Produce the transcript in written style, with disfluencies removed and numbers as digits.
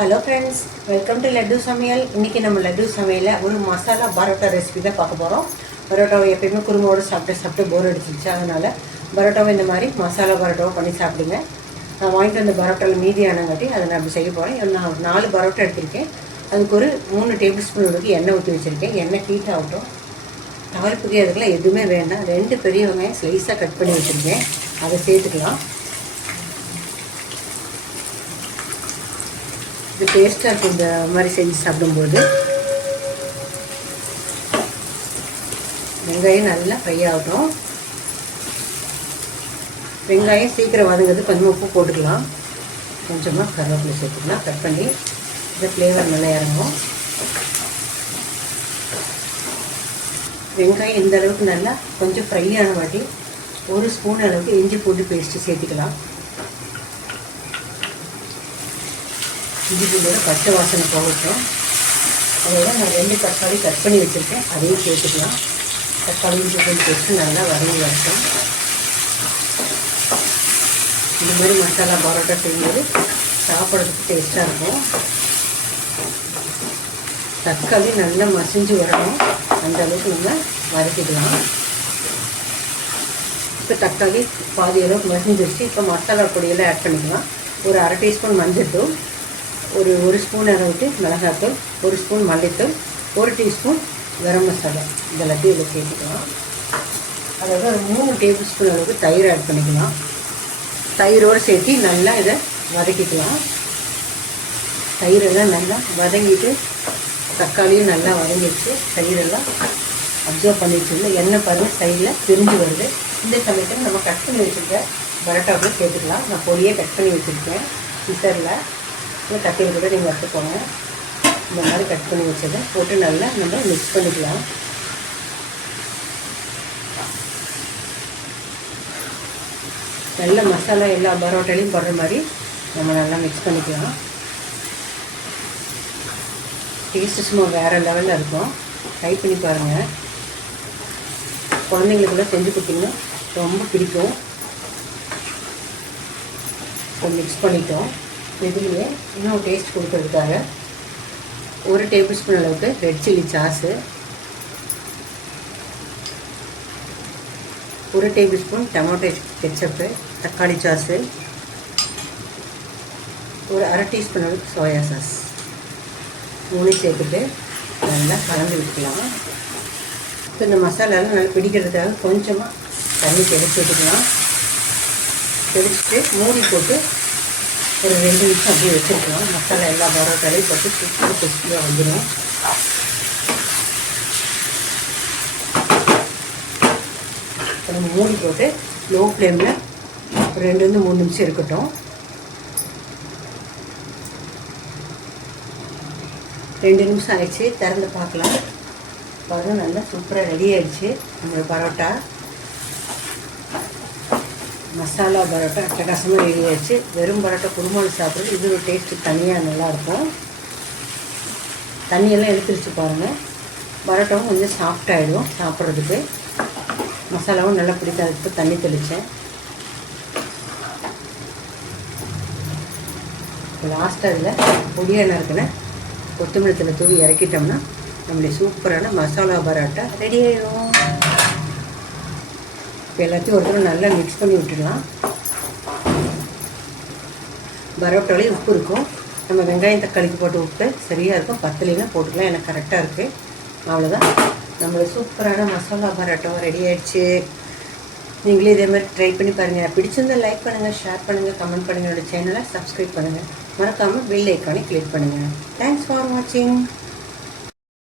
Hello friends, welcome to laddu சமையல். இன்றைக்கி நம்ம லட்டு சமையலில் ஒரு மசாலா பரோட்டா ரெசிபி தான் பார்க்க போகிறோம். பரோட்டாவை எப்பயுமே குருமோடு சாப்பிட்டு போர் அடிச்சிருச்சு. அதனால் பரோட்டாவை இந்த மாதிரி மசாலா பரோட்டாவை பண்ணி சாப்பிடுங்க. நான் வாங்கிட்டு வந்த பரோட்டாவில் மீதியானங்காட்டி அதை நான் அப்படி செய்ய போகிறேன். நான் 4 பரோட்டா எடுத்திருக்கேன். அதுக்கு ஒரு 3 டேபிள் ஸ்பூன் அளவுக்கு எண்ணெய் ஊற்றி வச்சுருக்கேன். எண்ணெய் ஹீட் ஆகட்டும். தாளிப்புக்கு அதுக்கெல்லாம் எதுவுமே வேண்டாம். 2 பெரிய வெங்காயம் ஸ்லைஸாக கட் பண்ணி வச்சுருக்கேன், அதை சேர்த்துக்கலாம். இது டேஸ்ட்டாக இருக்கும் இந்த மாதிரி செஞ்சு சாப்பிடும்போது. வெங்காயம் நல்லா ஃப்ரை ஆகட்டும். வெங்காயம் சீக்கிரம் வதங்கிறது கொஞ்சம் உப்பு போட்டுக்கலாம். கொஞ்சமாக கருவேப்பிலை சேர்த்துக்கலாம். கட் பண்ணி இந்த ஃப்ளேவர் நல்லா இறங்கும். வெங்காயம் இந்த அளவுக்கு நல்லா கொஞ்சம் ஃப்ரை ஆன வாட்டி 1 ஸ்பூன் அளவுக்கு இஞ்சி பூண்டு பேஸ்ட்டு சேர்த்துக்கலாம். இஞ்சி பூண்டோட பச்சை வாசனை போகட்டும். அதோட நான் 2 தக்காளி கட் பண்ணி வச்சுருக்கேன், அதையும் சேர்த்துக்கலாம். தக்காளி இஞ்சி பூண்டு பேஸ்ட்டு நல்லா வதங்கி வரட்டும். இந்த மாதிரி மசாலா பரோட்டா செய்யும்போது சாப்பிட்றதுக்கு டேஸ்ட்டாக இருக்கும். தக்காளி நல்லா மசிஞ்சு வரணும், அந்த அளவுக்கு நம்ம வதக்கிக்கலாம். இப்போ தக்காளி பாதி அளவுக்கு மசிஞ்சிருச்சு. இப்போ மசாலா பொடியெல்லாம் ஆட் பண்ணிக்கலாம். ஒரு 1/2 டீஸ்பூன் மஞ்சள் தூள், ஒரு ஸ்பூன் அளவுக்கு மிளகாத்தூள், 1 ஸ்பூன் மல்லித்தூள், 1 டீஸ்பூன் கரம் மசாலா, இதெல்லாத்தையும் இதில் சேர்த்துக்கலாம். அதாவது ஒரு 3 டேபிள் ஸ்பூன் அளவுக்கு தயிர் ஆட் பண்ணிக்கலாம். தயிரோடு சேர்த்து நல்லா இதை வதக்கிக்கலாம். தயிரெல்லாம் நல்லா வதங்கிட்டு தக்காளியும் நல்லா வதங்கிடுச்சு. தயிரெல்லாம் அப்சர்வ் பண்ணிட்டு எண்ணெய் பாருங்கள் சைடில் பிரிஞ்சு வருது. இந்த சமயத்தில் நம்ம கட் பண்ணி வச்சுருக்க பரோட்டாவில் சேர்த்துக்கலாம். நான் பொடியே கட் பண்ணி வச்சுருக்கேன் சிசரில். கத்தியில் கூட நீங்கள் வச்சுக்கோங்க. இந்த மாதிரி கட் பண்ணி வச்சதை போட்டு நல்லா நம்ம மிக்ஸ் பண்ணிக்கலாம். நல்ல மசாலா எல்லா பரோட்டாலையும் போடுற மாதிரி நம்ம நல்லா மிக்ஸ் பண்ணிக்கலாம். டேஸ்ட்டு சும்மா வேறு லெவலில் இருக்கும். ட்ரை பண்ணி பாருங்கள். குழந்தைங்களுக்குள்ள செஞ்சு கொடுத்தீங்கன்னா ரொம்ப பிடிக்கும். இப்போ மிக்ஸ் பண்ணிட்டோம். இதுலேயே இன்னும் டேஸ்ட் கொடுக்கறதுக்காக 1 டேபிள் ஸ்பூன் அளவுக்கு red chilli sauce, 1 table spoon tomato ketchup, தக்காளி சாஸு, ஒரு 1/2 டீஸ்பூன் அளவுக்கு சோயா சாஸ், 3 சேர்த்துட்டு நல்லா கலந்து விட்டுக்கலாம். இப்போ இந்த மசாலாலாம் நல்லா பிடிக்கிறதுக்காக கொஞ்சமாக தண்ணி தெளிச்சு விட்டுக்கலாம். தெளிச்சுட்டு மூடி போட்டு ஒரு 2 நிமிஷம் அப்படியே வச்சுருக்கலாம். மசாலா எல்லா பரோட்டாலையும் போட்டு சூப்பராக கிறிஸ்பியாக வந்துடும். நம்ம மூடி போட்டு லோ ஃப்ளேமில் ஒரு 2-3 நிமிஷம் இருக்கட்டும். 2 நிமிஷம் ஆயிடுச்சு. திறந்து பார்க்கலாம். பாருங்கள், நல்லா சூப்பராக ரெடி ஆகிடுச்சு நம்மளோட பரோட்டா. மசாலா பரோட்டா அட்டகாசமாக ரெடி ஆகிடுச்சு. வெறும் பரோட்டா குருமாவில் சாப்பிட்றது இது ஒரு டேஸ்ட்டு தனியாக நல்லாயிருக்கும். தண்ணியெல்லாம் எடுத்துருச்சு பாருங்கள். பரோட்டாவும் கொஞ்சம் சாஃப்டாகிடும் சாப்பிட்றதுக்கு. மசாலாவும் நல்லா பிடிக்காததுக்கு தண்ணி தெளித்தேன். லாஸ்ட்டாக இதில் பொடியான இருக்குன்னு கொத்தமல்லி தழை தூவி இறக்கிட்டோம்னா நம்மளுடைய சூப்பரான மசாலா பரோட்டா ரெடி ஆகிடும். இப்போ எல்லாத்தையும் ஒரு தடவை நல்லா மிக்ஸ் பண்ணி விட்டுடலாம். பரோட்டாலேயும் உப்பு இருக்கும். நம்ம வெங்காயம் தக்காளிக்கு போட்டு உப்பு சரியாக இருக்கும். 10 போட்டுக்கலாம். எனக்கு கரெக்டாக இருக்குது. அவ்வளோதான், நம்மளோட சூப்பரான மசாலா பரோட்டா ரெடி ஆகிடுச்சு. நீங்களே இதே மாதிரி ட்ரை பண்ணி பாருங்கள். பிடிச்சிருந்தால் லைக் பண்ணுங்கள், ஷேர் பண்ணுங்கள், கமெண்ட் பண்ணுங்கள். என்னோடய சேனலை சப்ஸ்கிரைப் பண்ணுங்கள். மறக்காமல் பெல் ஐக்கானை கிளிக் பண்ணுங்கள். தேங்க்ஸ் ஃபார் வாட்சிங்.